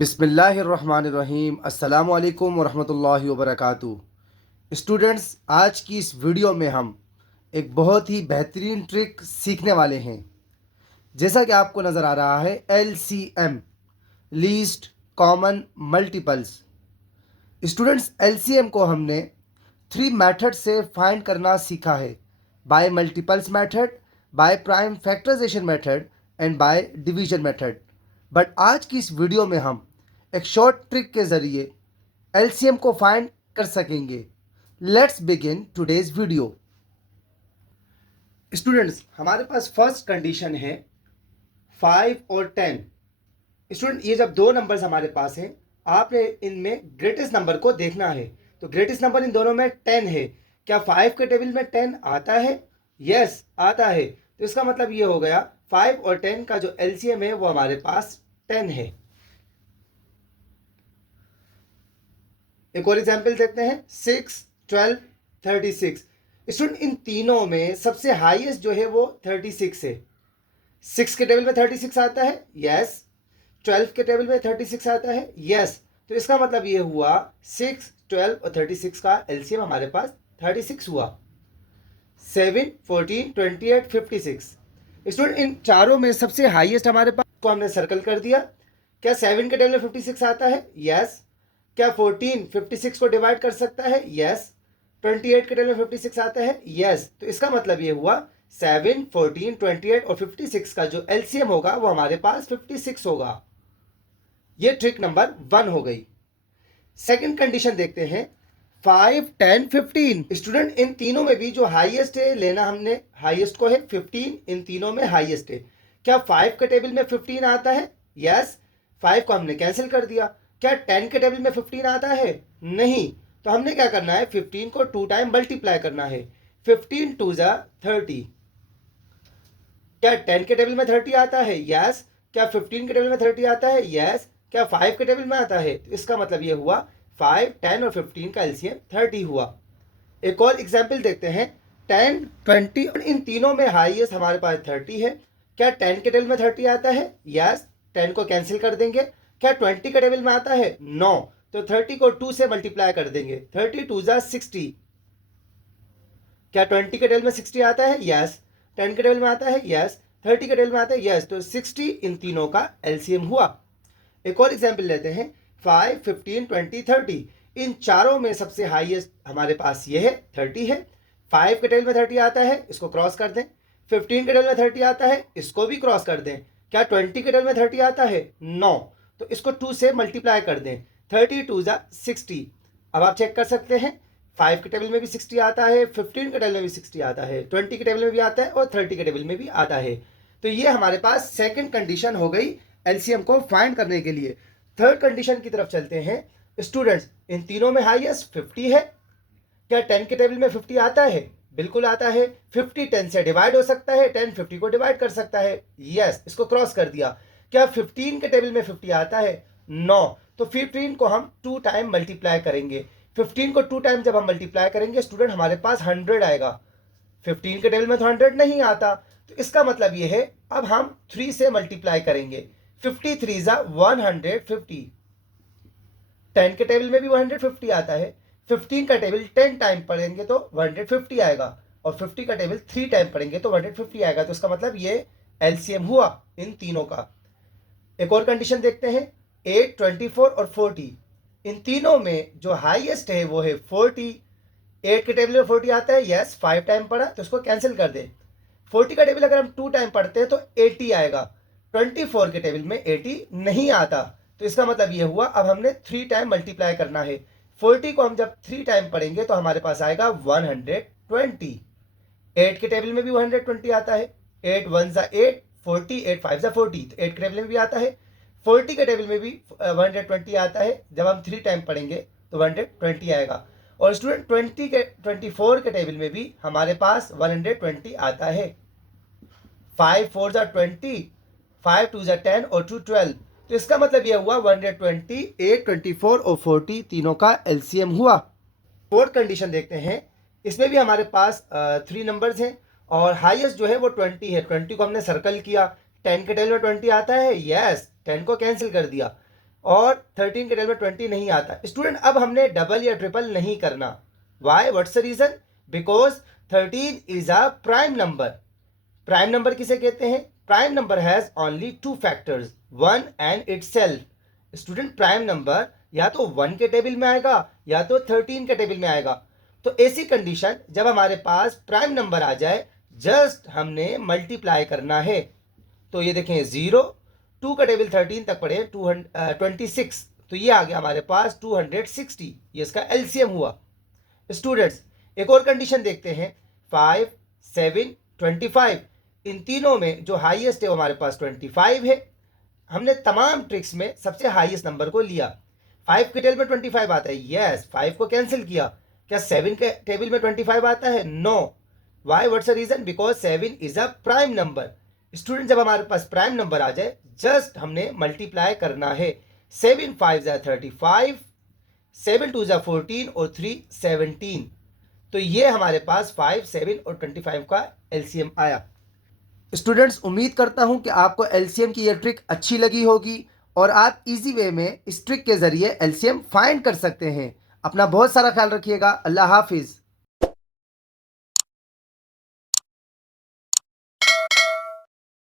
बिस्मिल्लाहिर्रहमानिर्रहीम अस्सलामु अलैकुम वरहमतुल्लाहि वबरकातुहू। स्टूडेंट्स, आज की इस वीडियो में हम एक बहुत ही बेहतरीन ट्रिक सीखने वाले हैं। जैसा कि आपको नज़र आ रहा है, LCM, least common multiples. Students, LCM को हमने 3 मेथड से फाइंड करना सीखा है: by multiples method, by prime factorization method and by division method. But आज की इस वीडियो में हम एक शॉर्ट ट्रिक के ज़रिए LCM को फाइंड कर सकेंगे। Let's begin today's video. Students, हमारे पास फर्स्ट कंडीशन है 5 और 10। स्टूडेंट, ये जब दो नंबर्स हमारे पास हैं, आपने इनमें ग्रेटेस्ट नंबर को देखना है। तो ग्रेटेस्ट नंबर इन दोनों में 10 है। क्या 5 के टेबल में 10 आता है? यस, आता है। तो इसका मतलब ये हो गया 5 और 10 का जो LCM है वो हमारे पास 10 है। एक और एग्जाम्पल देखते हैं, 6, 12, 36। स्टूडेंट, इन तीनों में सबसे हाईएस्ट जो है वो 36 है। 6 के टेबल में 36 आता है, यस। 12 के टेबल में 36 आता है, यस। तो इसका मतलब ये हुआ 6, 12 और 36 का LCM हमारे पास 36 हुआ। 7, 14, 28, 56। स्टूडेंट, इन चारों में सबसे हाईएस्ट हमारे पास को हमने सर्कल कर दिया। क्या 7 के टेबल में 56 आता है? यस। क्या 14 56 को डिवाइड कर सकता है? यस। 28 के टेबल में 56 आता है? यस। तो इसका मतलब ये हुआ 7, 14, 28 और 56 का जो LCM होगा वो हमारे पास 56 होगा। ये ट्रिक नंबर 1 हो गई। सेकंड कंडीशन देखते हैं, 5, 10, 15। स्टूडेंट, इन तीनों में भी जो हाईएस्ट है लेना हमने, हाईएस्ट को है 15, इन तीनों में हाईएस्ट है। क्या 5 के टेबल में 15 आता है? यस। 5 को हमने कैंसिल कर दिया। क्या 10 के टेबल में 15 आता है? नहीं। तो हमने क्या करना है, 15 को 2 टाइम मल्टीप्लाई करना है। 15 2 जा 30। क्या 10 के टेबल में 30 आता है? यस। क्या 15 के टेबल में 30 आता है? यस। क्या 5 के टेबल में आता है? तो इसका मतलब ये हुआ 5, 10 और 15 का LCM 30 हुआ। एक और एग्जाम्पल देखते हैं, 10, 20। इन तीनों में हाईएस्ट हमारे पास 30 है। क्या 10 के टेबल में 30 आता है? यस। 10 को कैंसिल कर देंगे। क्या 20 के टेबल में आता है? नो। तो 30 को 2 से मल्टीप्लाई कर देंगे। 30 2 जा 60। क्या 20 के टेबल में 60 आता है? यस। 10 के टेबल में आता है? यस। 30 के टेबल में आता है? यस। तो 60 इन तीनों का LCM हुआ। एक और एग्जाम्पल लेते हैं, 5, 15, 20, 30। इन चारों में सबसे हाईएस्ट हमारे पास ये है, 30 है। 5 के टेबल में 30 आता है, इसको क्रॉस कर दें। 15 के टेबल में 30 आता है, इसको भी क्रॉस कर दें। क्या 20 के टेबल में 30 आता है? नो। तो इसको 2 से मल्टीप्लाई कर दें। 30 2 जा 60। अब आप चेक कर सकते हैं, 5 के टेबल में भी 60 आता है, 15 के टेबल में भी 60 आता है, 20 के टेबल में भी आता है और 30 के टेबल में भी आता है। तो ये हमारे पास सेकंड कंडीशन हो गई LCM को फाइंड करने के लिए। थर्ड कंडीशन की तरफ चलते हैं। स्टूडेंट्स, इन तीनों में हाईएस्ट 50 है। क्या 10 के टेबल में 50 आता है? बिल्कुल आता है। 50 10 से डिवाइड हो सकता है, 10 50 को डिवाइड कर सकता है, यस। इसको क्रॉस कर दिया। क्या 15 के टेबल में 50 आता है? नो। तो 15 को हम 2 टाइम मल्टीप्लाई करेंगे। 15 को 2 टाइम जब हम मल्टीप्लाई करेंगे स्टूडेंट, हमारे पास 100 आएगा। 15 के टेबल में तो 100 नहीं आता। तो इसका मतलब ये है, अब हम 3 से मल्टीप्लाई करेंगे। 53 जा 150। 10 के टेबल में भी 150 आता है। 15 का टेबल 10 टाइम पढ़ेंगे तो 150 आएगा, और 50 का टेबल 3 टाइम पढ़ेंगे तो 150 आएगा। तो इसका मतलब ये LCM हुआ इन तीनों का। एक और कंडीशन देखते हैं, 8, 24 और 40। इन तीनों में जो हाईएस्ट है वो है 40। 8 के टेबल में 40 आता है, यस। 5 टाइम पढ़ा तो उसको कैंसिल कर दे। 40 का टेबल अगर हम 2 टाइम पढ़ते हैं तो 80 आएगा। 24 के टेबल में 80 नहीं आता। तो इसका मतलब ये हुआ, अब हमने 3 टाइम मल्टीप्लाई करना है। 40 को हम जब 3 टाइम पढ़ेंगे तो हमारे पास आएगा 120। 8 के टेबल में भी 120 आता है। 8 1 जा 8, 40, 8 5 जा 40। तो 8 के टेबल में भी आता है। 40 के टेबल में भी 120 आता है। जब हम 3 टाइम पढ़ेंगे तो 120 आएगा। और स्टूडेंट 24 के टेबल में भी हमारे पास 120 आता है। 5 4 जा 20, 5 2 जा 10 और 2 12। तो इसका मतलब यह हुआ 120, 8, 24 और 40 तीनों का LCM हुआ। फोर्थ कंडीशन देखते हैं, इसमें भी हमारे पास 3 नंबर्स हैं और हाईएस्ट जो है वो 20 है। 20 को हमने सर्कल किया। 10 के टेबल में 20 आता है, यस। 10 को कैंसिल कर दिया। और 13 के टेबल में 20 नहीं आता। स्टूडेंट अब हमने डबल या ट्रिपल नहीं करना। Why? What's the reason? Because 13 is a prime number. Prime number किसे कहते हैं? Prime number has only two factors, 1 and itself. Student prime number या तो 1 के टेबल में आएगा या तो 13 के टेबल में आएगा। तो ऐसी कंडीशन जब हमारे पास प्राइम नंबर आ जाए, जस्ट हमने मल्टीप्लाई करना है। तो ये देखें 0, 2 का टेबल 13 तक पढ़े, 26, तो ये आ गया हमारे पास 260, ये इसका एलसीएम हुआ। स्टूडेंट्स एक और कंडीशन देखते हैं, 5, 7, 25, इन तीनों में जो हाईएस्ट है वो हमारे पास 25 है। हमने तमाम ट्रिक्स में सबसे हाईएस्ट नंबर को लिया। 5 के टेबल में 25 आता है, यस, 5 को कैंसिल किया। क्या 7 के टेबल में 25 आता है? No. Why? What's the reason? Because 7 is a prime number. Student जब हमारे पास प्राइम नंबर आ जाए, जस्ट हमने मल्टीप्लाई करना है। 7 5 35, 7 2 14 और 3 17। तो ये हमारे पास 5, 7 और 25 का एलसीएम आया। स्टूडेंट्स उम्मीद करता हूं कि आपको एलसीएम की यह ट्रिक अच्छी लगी होगी और आप इजी वे में इस ट्रिक के ज़रिए एलसीएम फाइंड कर सकते हैं। अपना बहुत सारा ख्याल रखिएगा। अल्लाह हाफिज़।